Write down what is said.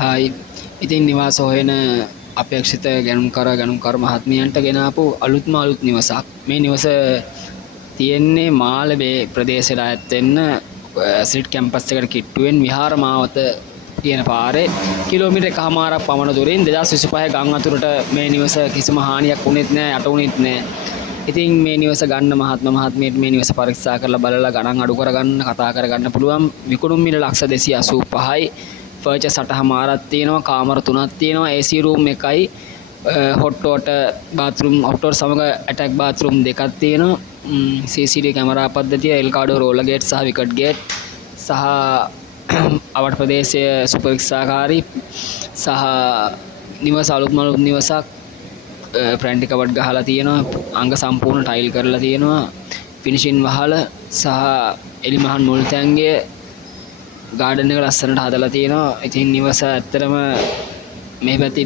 Hi ඉතින් නිවාස හොයන අපේක්ෂිත ගැනුම්කර මහත්මියන්ට ගෙනාපු අලුත්ම අලුත් නිවසක්. මේ නිවස තියෙන්නේ මාළවේ ප්‍රදේශයට අයත් වෙන්න සිට් කැම්පස් එකට කිට්ටුවෙන් විහාර මාවත කියන පාරේ කිලෝමීටර් එකමාරක් පමණ දුරින් 2025 ගම් අතුරට මේ නිවස කිසිම හානියක් වුණෙත් නැහැ, යට වුණෙත් නැහැ. ඉතින් මේ නිවස ගන්න මහත්මියට මේ නිවස පරීක්ෂා කරලා බලලා ගණන් අඩු කරගන්න කතා කරගන්න පුළුවන්. විකුණුම් මිල ලක්ෂ 285යි. ෆර්චර් සටහමාරක් තියෙනවා, කාමර 3ක් තියෙනවා, AC room එකයි, hot water bathroom, hot water සමග attack bathroom දෙකක් තියෙනවා. CCTV කැමරා පද්ධතිය, එල්කාඩෝ රෝලර් ගේට් සහ විකට් ගේට් සහ අවට ප්‍රදේශයේ සුපරීක්ෂාකාරී සහ නිවස අලුත්ම නිවසක්. ප්‍රැන්ටි කවඩ් ගහලා තියෙනවා, අංග සම්පූර්ණ ටයිල් කරලා තියෙනවා, ෆිනිෂින් වහල සහ එලිමහන් මුල් තැන්ගේ ගාඩන් එක ලස්සනට හදලා තියෙනවා. ඉතින් නිවස ඇත්තටම මේ පැත්තේ